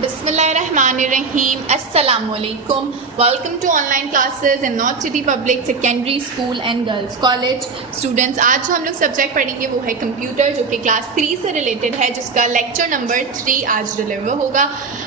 Bismillahirrahmanirrahim. Assalamualaikum. Welcome to online classes in North City Public Secondary School and Girls College. Students, आज जो हम लोग subject पढ़ेंगे वो है कंप्यूटर, जो कि क्लास 3 से रिलेटेड है, जिसका लेक्चर नंबर 3 आज डिलीवर होगा।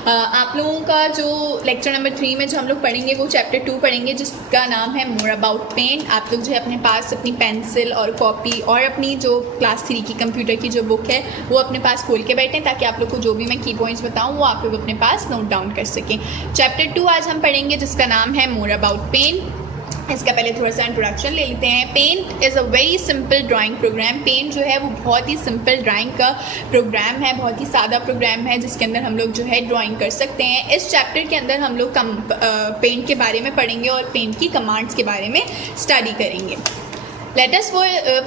आप लोगों का जो लेक्चर नंबर 3 में जो हम लोग पढ़ेंगे वो चैप्टर 2 पढ़ेंगे, जिसका नाम है मोर अबाउट पेंट। आप लोग जो है अपने पास अपनी पेंसिल और कॉपी और अपनी जो क्लास 3 की कंप्यूटर की जो बुक है वो अपने पास खोल के बैठें, ताकि आप लोग को जो भी मैं की पॉइंट्स बताऊँ वो आप लोग अपने पास नोट डाउन कर सकें। चैप्टर 2 आज हम पढ़ेंगे, जिसका नाम है मोर अबाउट पेंट। इसका पहले थोड़ा सा इंट्रोडक्शन ले लेते हैं। Paint is a very simple drawing program. Paint जो है वो बहुत ही सिंपल ड्राइंग का प्रोग्राम है, बहुत ही सादा प्रोग्राम है, जिसके अंदर हम लोग जो है ड्राइंग कर सकते हैं। इस चैप्टर के अंदर हम लोग पेंट के बारे में पढ़ेंगे और पेंट की कमांड्स के बारे में स्टडी करेंगे। Let us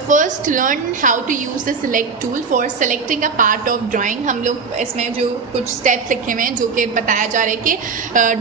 first learn how to use the select tool for selecting a part of drawing। हम लोग इसमें जो कुछ स्टेप्स लिखे हुए हैं जो कि बताया जा रहा है कि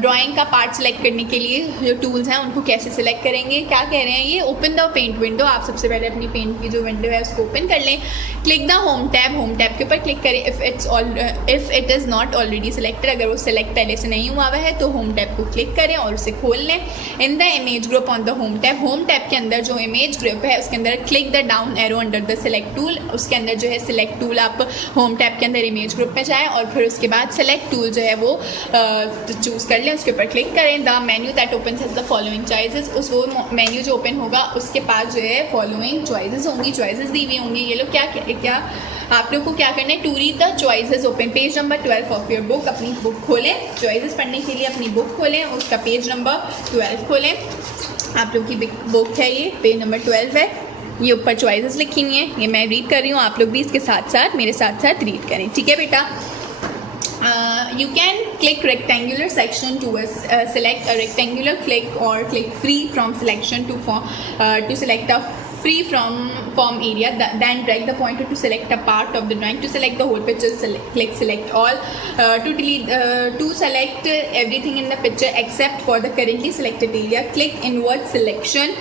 ड्राइंग का पार्ट सेलेक्ट करने के लिए जो टूल्स हैं उनको कैसे सेलेक्ट करेंगे। क्या कह रहे हैं ये, ओपन द पेंट विंडो। आप सबसे पहले अपनी पेंट की जो विंडो है उसको ओपन कर लें। Click the home tab, home tab के ऊपर क्लिक करें। If it is not already selected, अगर वो सेलेक्ट पहले से नहीं हुआ हुआ है तो होम टैब को क्लिक करें और उसे खोल लें। In the image group on the home tab के अंदर जो इमेज ग्रुप है उसके अंदर click the down arrow under the select tool. उसके अंदर जो है सिलेक्ट टूल, आप होम टैब के अंदर इमेज ग्रुप में जाएं और फिर उसके बाद सिलेक्ट टूल जो है वो चूज़ कर लें, उसके ऊपर क्लिक करें। The menu that opens has the following choices. उस वो मेन्यू जो ओपन होगा उसके पास जो है फॉलोइंग चॉइसेस होंगी, चॉइसेस दी हुई होंगी। ये लोग क्या आप लोग को क्या करना है, to read the choices open page number 12 of your book. अपनी बुक खोलें, चॉइसेस पढ़ने के लिए अपनी बुक खोलें, उसका पेज नंबर 12 खोलें। आप लोग की बुक है, ये पेज नंबर 12 है। ये ऊपर चॉइसेस लिखी हुई हैं, ये मैं रीड कर रही हूँ, आप लोग भी इसके साथ साथ मेरे साथ साथ रीड करें, ठीक है बेटा। You can click rectangular section to select a rectangular, click or click free from selection to select a free from form area, then drag the pointer to select a part of the drawing. To select the whole picture, click select all. To select everything in the picture except for the currently selected area, click invert selection.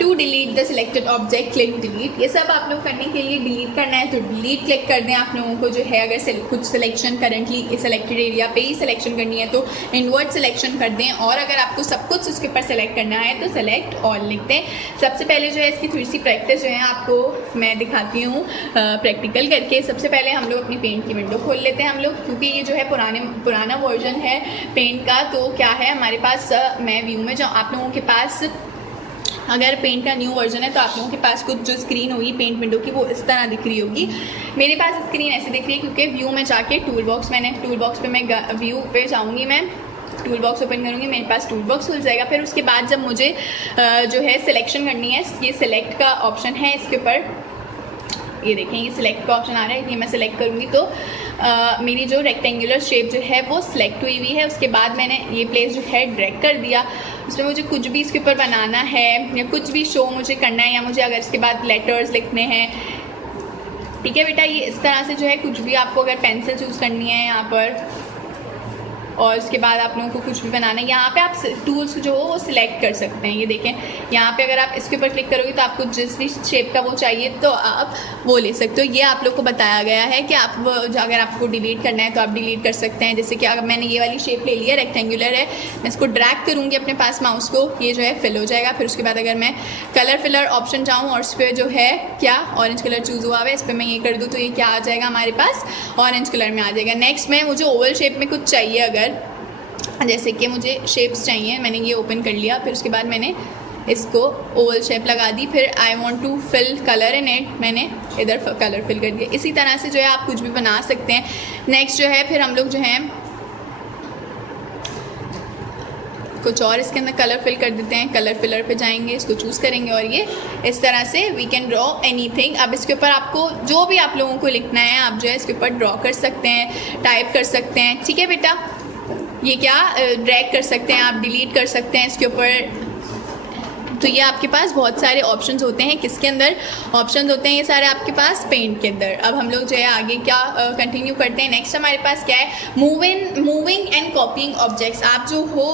To delete the selected object, click delete. ये सब आप लोग करने के लिए delete करना है तो डिलीट क्लिक कर दें। आप लोगों को जो है अगर कुछ सिलेक्शन करंटली सेलेक्टेड एरिया पे ही सिलेक्शन करनी है तो इन्वर्ट सिलेक्शन कर दें, और अगर आपको सब कुछ उसके ऊपर सेलेक्ट करना है तो सेलेक्ट ऑल लिख दें। सबसे पहले जो है इसकी थोड़ी सी प्रैक्टिस जो है आपको मैं दिखाती हूँ प्रैक्टिकल करके। सबसे पहले हम लोग अपनी पेंट की विंडो खोल लेते हैं हम लोग, क्योंकि ये जो है पुराना वर्जन है पेंट का। तो क्या है हमारे पास, मैं व्यू में जाऊँ, आप लोगों के पास अगर पेंट का न्यू वर्जन है तो आप लोगों के पास कुछ जो स्क्रीन होगी पेंट विंडो की वो इस तरह दिख रही होगी। मेरे पास स्क्रीन ऐसे दिख रही है क्योंकि व्यू में जाके टूल बॉक्स पे मैं व्यू पे जाऊँगी, मैं टूल बॉक्स ओपन करूँगी, मेरे पास टूल बॉक्स खुल जाएगा। फिर उसके बाद जब मुझे जो है सिलेक्शन करनी है, ये सिलेक्ट का ऑप्शन है, इसके ऊपर ये देखें ये सिलेक्ट का ऑप्शन आ रहा है, ये मैं सिलेक्ट करूँगी तो मेरी जो रेक्टेंगुलर शेप जो है वो सिलेक्ट हुई हुई है। उसके बाद मैंने ये प्लेस जो है ड्रैग कर दिया। उसमें मुझे कुछ भी इसके ऊपर बनाना है या कुछ भी शो मुझे करना है, या मुझे अगर इसके बाद लेटर्स लिखने हैं, ठीक है बेटा। ये इस तरह से जो है कुछ भी आपको अगर पेंसिल चूज़ करनी है यहाँ पर, और उसके बाद आप लोगों को कुछ भी बनाना है, यहाँ पे आप टूल्स जो हो वो सिलेक्ट कर सकते हैं। ये देखें यहाँ पे अगर आप इसके ऊपर क्लिक करोगे तो आपको जिस भी शेप का वो चाहिए तो आप वो ले सकते हो। ये आप लोग को बताया गया है कि आप अगर आपको डिलीट करना है तो आप डिलीट कर सकते हैं। जैसे कि अगर मैंने ये वाली शेप ले ली है, रेक्टेंगुलर है, मैं इसको ड्रैग करूँगी अपने पास माउस को, ये जो है फिल हो जाएगा। फिर उसके बाद अगर मैं कलर फिलर ऑप्शन जाऊँ और उस पर जो है क्या ऑरेंज कलर चूज़ हुआ है, इस पर मैं ये कर दूँ तो ये क्या आ जाएगा हमारे पास, ऑरेंज कलर में आ जाएगा। नेक्स्ट में मुझे ओवल शेप में कुछ चाहिए, अगर जैसे कि मुझे शेप्स चाहिए, मैंने ये ओपन कर लिया, फिर उसके बाद मैंने इसको ओवल शेप लगा दी। फिर I want to fill colour in it, मैंने इधर कलर फिल कर दिया। इसी तरह से जो है आप कुछ भी बना सकते हैं। नेक्स्ट जो है फिर हम लोग जो है कुछ और इसके अंदर कलर फिल कर देते हैं। कलर फिलर पे जाएंगे, इसको चूज़ करेंगे और ये इस तरह से वी कैन ड्रॉ एनीथिंग। अब इसके ऊपर आपको जो भी आप लोगों को लिखना है आप जो है इसके ऊपर ड्रॉ कर सकते हैं, टाइप कर सकते हैं, ठीक है बेटा। ये क्या ड्रैग कर सकते हैं, आप डिलीट कर सकते हैं इसके ऊपर। तो ये आपके पास बहुत सारे ऑप्शंस होते हैं। किसके अंदर ऑप्शंस होते हैं ये सारे आपके पास, पेंट के अंदर। अब हम लोग जो है आगे क्या कंटिन्यू करते हैं। नेक्स्ट हमारे पास क्या है, मूविंग एंड कॉपिंग ऑब्जेक्ट्स। आप जो हो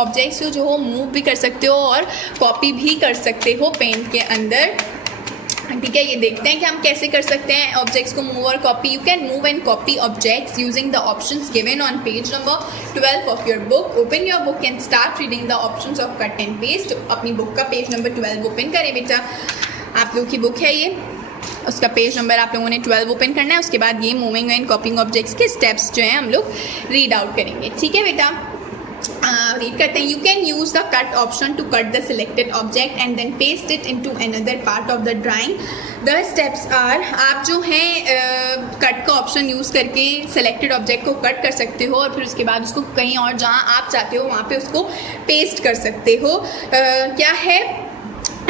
ऑब्जेक्ट्स को जो हो मूव भी कर सकते हो और कॉपी भी कर सकते हो पेंट के अंदर। ठीक है, ये देखते हैं कि हम कैसे कर सकते हैं ऑब्जेक्ट्स को मूव और copy. You can move and copy objects using the options given on page number 12 of your book. Open your book and start reading the options of cut and paste. अपनी book का page number 12 open करें बेटा. आप लोगों की book है ये, उसका पेज नंबर आप लोगों ने 12 ओपन करना है. उसके बाद ये मूविंग एंड कॉपिंग ऑब्जेक्ट्स के स्टेप्स जो हैं हम लोग रीड आउट करेंगे. ठीक है बेटा, रीड करते हैं. You can use the cut option to cut the selected object and then paste it into another part of the drawing. The steps are, आप जो हैं कट का ऑप्शन यूज़ करके सेलेक्टेड ऑब्जेक्ट को कट कर सकते हो और फिर उसके बाद उसको कहीं और जहाँ आप चाहते हो वहाँ पे उसको पेस्ट कर सकते हो. क्या है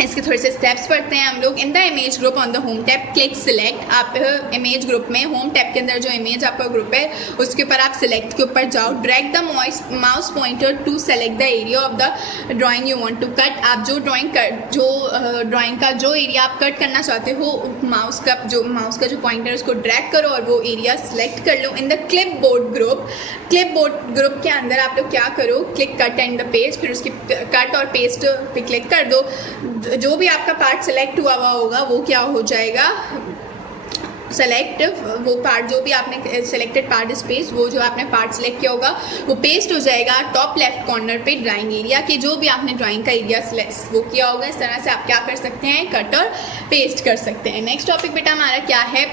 इसके थोड़े से स्टेप्स पढ़ते हैं हम लोग. In the image group on the home tab click select. आप इमेज ग्रुप में होम टैब के अंदर जो इमेज आपका ग्रुप है उसके ऊपर आप सिलेक्ट के ऊपर जाओ. Drag the mouse pointer to select the area of the drawing you want to cut. आप जो ड्राइंग का जो एरिया आप कट करना चाहते हो माउस का जो पॉइंटर है उसको ड्रैग करो और वो एरिया सेलेक्ट कर लो. In the clipboard group के अंदर आप लोग क्या करो, click cut and the paste. फिर उसकी कट और पेस्ट पे क्लिक कर दो. जो भी आपका पार्ट सेलेक्ट हुआ होगा वो क्या हो जाएगा, सेलेक्ट वो पार्ट जो भी आपने सेलेक्टेड पार्ट स्पेस वो जो आपने पार्ट सेलेक्ट किया होगा वो पेस्ट हो जाएगा टॉप लेफ्ट कॉर्नर पे ड्राइंग एरिया के जो भी आपने ड्राइंग का एरिया वो किया होगा. इस तरह से आप क्या कर सकते हैं, कट और पेस्ट कर सकते हैं. नेक्स्ट टॉपिक बेटा हमारा क्या है,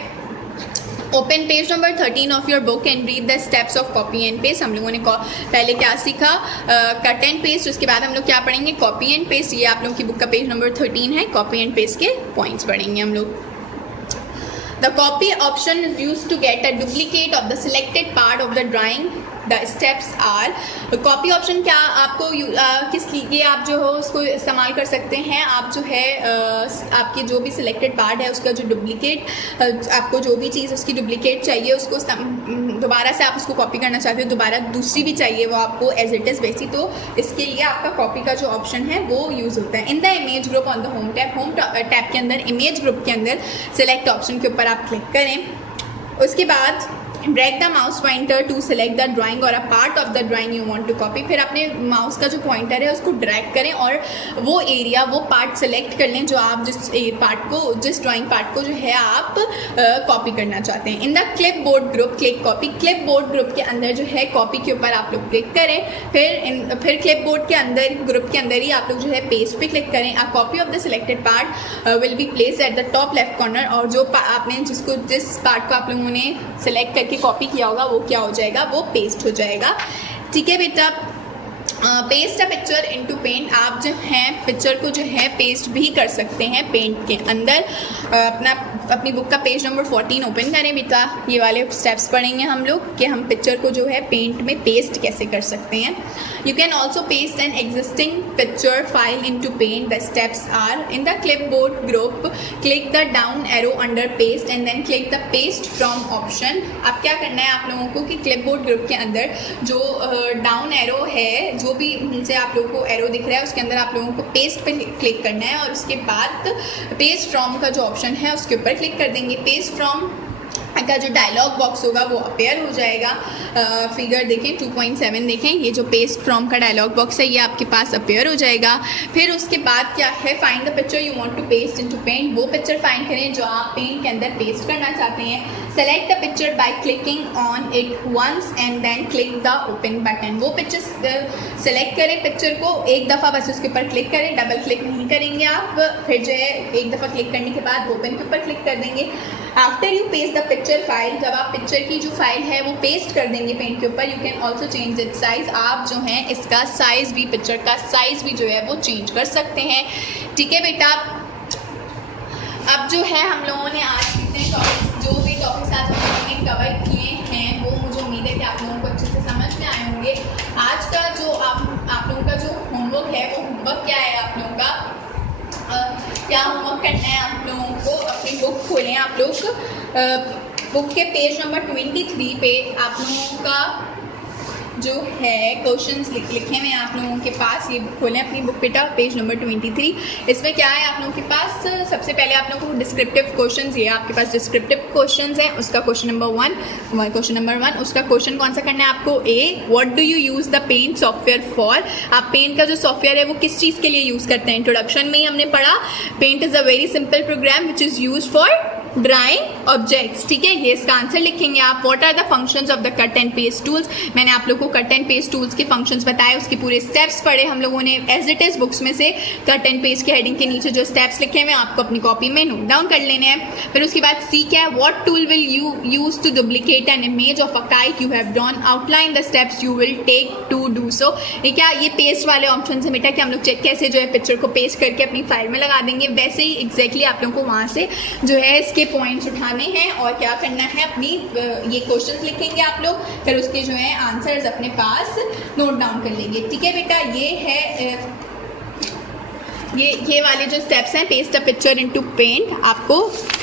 open page number 13 of your book and read the steps of copy and paste. हम लोगों ने पहले क्या सीखा, कट एंड पेस्ट. उसके बाद हम लोग क्या पढ़ेंगे, कॉपी एंड पेस्ट. ये आप लोगों की बुक का पेज नंबर 13 है. कॉपी एंड पेस्ट के पॉइंट्स पढ़ेंगे हम लोग. The copy option is used to get a duplicate of the selected part of the drawing. The steps are, copy option क्या आपको किस लिए आप जो हो उसको इस्तेमाल कर सकते हैं. आप जो है आपकी जो भी सिलेक्टेड पार्ट है उसका जो डुप्लीकेट, आपको जो भी चीज़ उसकी डुप्लीकेट चाहिए उसको दोबारा से आप उसको कॉपी करना चाहते हो, दोबारा दूसरी भी चाहिए वो आपको एज इट इज़ वैसी, तो इसके लिए आपका कॉपी का जो ऑप्शन है वो यूज़ होता है. In the image group on the home tab के अंदर इमेज ग्रुप के अंदर सेलेक्ट ऑप्शन के ऊपर आप क्लिक करें. उसके बाद drag the mouse pointer to select the drawing or a part of the drawing you want to copy. फिर अपने माउस का जो पॉइंटर है उसको ड्रैग करें और वो एरिया वो पार्ट सेलेक्ट कर लें जो आप जिस ड्राइंग पार्ट को जो है आप कॉपी करना चाहते हैं. इन the clipboard group click copy. Clip board group के अंदर जो है कॉपी के ऊपर आप लोग क्लिक करें. फिर क्लिप बोर्ड के अंदर ग्रुप के अंदर ही आप लोग जो है पेस्ट पे क्लिक करें. A copy of the selected part will be place at the top left corner. और जो आपने जिस पार्ट को आप लोगों ने सेलेक्ट करके कॉपी किया होगा वो क्या हो जाएगा, वो पेस्ट हो जाएगा. ठीक है बेटा, paste a picture into Paint. आप जो हैं पिक्चर को जो है पेस्ट भी कर सकते हैं पेंट के अंदर. अपनी बुक का पेज नंबर 14 ओपन करें बेटा. ये वाले स्टेप्स पढ़ेंगे हम लोग कि हम पिक्चर को जो है पेंट में पेस्ट कैसे कर सकते हैं. You can also paste an existing picture file into Paint. The steps are, in the clipboard group click the down arrow under paste and then click the paste from option. अब क्या करना है आप लोगों को कि क्लिपबोर्ड ग्रुप के अंदर जो डाउन एरो है, जो भी नीचे आप लोगों को एरो दिख रहा है उसके अंदर आप लोगों को पेस्ट पे क्लिक करना है और उसके बाद पेस्ट फ्रॉम का जो ऑप्शन है उसके ऊपर क्लिक कर देंगे. पेस्ट फ्रॉम का जो डायलॉग बॉक्स होगा वो अपेयर हो जाएगा. फिगर देखें 2.7 देखें, ये जो पेस्ट फ्रॉम का डायलॉग बॉक्स है ये आपके पास अपेयर हो जाएगा. फिर उसके बाद क्या है, find the picture you want to paste into Paint. वो पिक्चर फाइंड करें जो आप पेंट के अंदर पेस्ट करना चाहते हैं. Select the picture by clicking on it once and then click the open button. वो पिक्चर सेलेक्ट करें पिक्चर को एक दफ़ा बस उसके ऊपर क्लिक करें, डबल क्लिक नहीं करेंगे आप. फिर जो है एक दफ़ा क्लिक करने के बाद ओपन के ऊपर क्लिक कर देंगे. After you paste the picture file, जब आप पिक्चर की जो फाइल है वो पेस्ट कर देंगे पेंट के ऊपर, you can also change it size. आप जो है इसका साइज़ भी, पिक्चर का साइज़ भी जो है वो चेंज कर सकते हैं. ठीक है बेटा, अब जो है हम लोगों ने आज कितने टॉपिक्स, जो भी टॉपिक्स आज हम लोगों ने कवर किए हैं वो मुझे उम्मीद है कि आप लोगों को अच्छे से समझ में आए होंगे. आज का जो आप लोगों का जो होमवर्क है वो होमवर्क क्या है, आप लोगों का क्या होमवर्क करना है. आप लोगों को अपनी बुक खोलें. आप लोग बुक के पेज नंबर 23 पे आप लोगों का जो है क्वेश्चंस लिखे हुए हैं आप लोगों के पास। ये खोलें अपनी बुक बेटा, पेज नंबर 23। इसमें क्या है आप लोगों के पास, सबसे पहले आप लोगों को डिस्क्रिप्टिव क्वेश्चंस, ये आपके पास डिस्क्रिप्टिव क्वेश्चंस हैं। उसका क्वेश्चन नंबर 1 उसका क्वेश्चन कौन सा करना है आपको, ए what do you use the paint software for. आप पेंट का जो सॉफ्टवेयर है वो किस चीज़ के लिए यूज़ करते हैं। इंट्रोडक्शन में ही हमने पढ़ा, Paint is a very simple program which is use for drawing objects. ठीक है, ये इसका आंसर लिखेंगे आप। What are the functions of the cut and paste tools. मैंने आप लोगों को कट एंड पेस्ट टूल्स के फंक्शंस बताए, उसके पूरे स्टेप्स पढ़े हम लोगों ने एज इट इज बुक्स में से। कट एंड पेस्ट के हेडिंग के नीचे जो स्टेप्स लिखे हुए हैं आपको अपनी कॉपी में नोट डाउन कर लेने हैं। फिर उसके बाद सी क्या है, what tool will you use to duplicate an image of a kite you have drawn, outline the steps you will take to do so. ये क्या, ये पेस्ट वाले ऑप्शन से बेटा कि हम लोग चेक कैसे जो है पिक्चर को पेस्ट करके अपनी फाइल में लगा देंगे, वैसे ही एग्जैक्टली आप लोगों को वहाँ से जो है इसके पॉइंट्स उठाने हैं और क्या करना है, अपनी ये क्वेश्चंस लिखेंगे आप लोग, फिर उसके जो है आंसर्स अपने पास नोट डाउन कर लेंगे। ठीक है बेटा, ये है ये वाले जो स्टेप्स हैं, paste a picture into Paint, आपको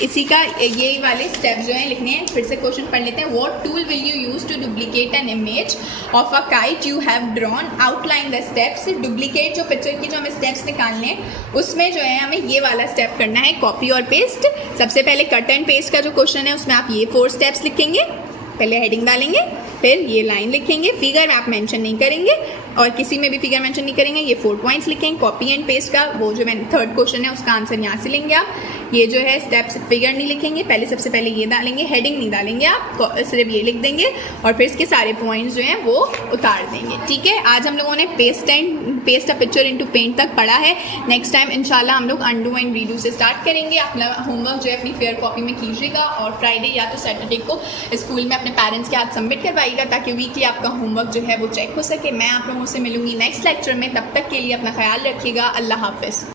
इसी का ये वाले स्टेप्स जो हैं लिखने हैं। फिर से क्वेश्चन पढ़ लेते हैं। What tool will you use to duplicate an image of a kite you have drawn, outline the steps. Duplicate जो पिक्चर की जो हमें स्टेप्स निकालने हैं उसमें जो है हमें ये वाला स्टेप करना है, कॉपी और पेस्ट। सबसे पहले कट एंड पेस्ट का जो क्वेश्चन है उसमें आप ये 4 स्टेप्स लिखेंगे। पहले हेडिंग डालेंगे, फिर ये लाइन लिखेंगे, फिगर आप मेंशन नहीं करेंगे और किसी में भी फिगर मेंशन नहीं करेंगे। ये 4 पॉइंट्स लिखेंगे। कॉपी एंड पेस्ट का वो जो मैंने 3rd क्वेश्चन है उसका आंसर यहाँ से लेंगे आप। ये जो है स्टेप्स, फिगर नहीं लिखेंगे, पहले सबसे पहले ये डालेंगे, हेडिंग नहीं डालेंगे आप, सिर्फ ये लिख देंगे और फिर इसके सारे पॉइंट्स जो हैं वो उतार देंगे। ठीक है, आज हम लोगों ने paste a picture into Paint तक पढ़ा है। नेक्स्ट टाइम इंशाल्लाह हम लोग अंडू एंड रीडू से स्टार्ट करेंगे। अपना होमवर्क जो है अपनी फेयर कॉपी में कीजिएगा और फ्राइडे या तो सैटरडे को स्कूल में अपने पेरेंट्स के हाथ सबमिट करवाइएगा ताकि वीकली आपका होमवर्क जो है वो चेक हो सके। मैं आप लोगों से मिलूंगी नेक्स्ट लेक्चर में, तब तक के लिए अपना ख्याल रखिएगा। अल्लाह हाफिज़।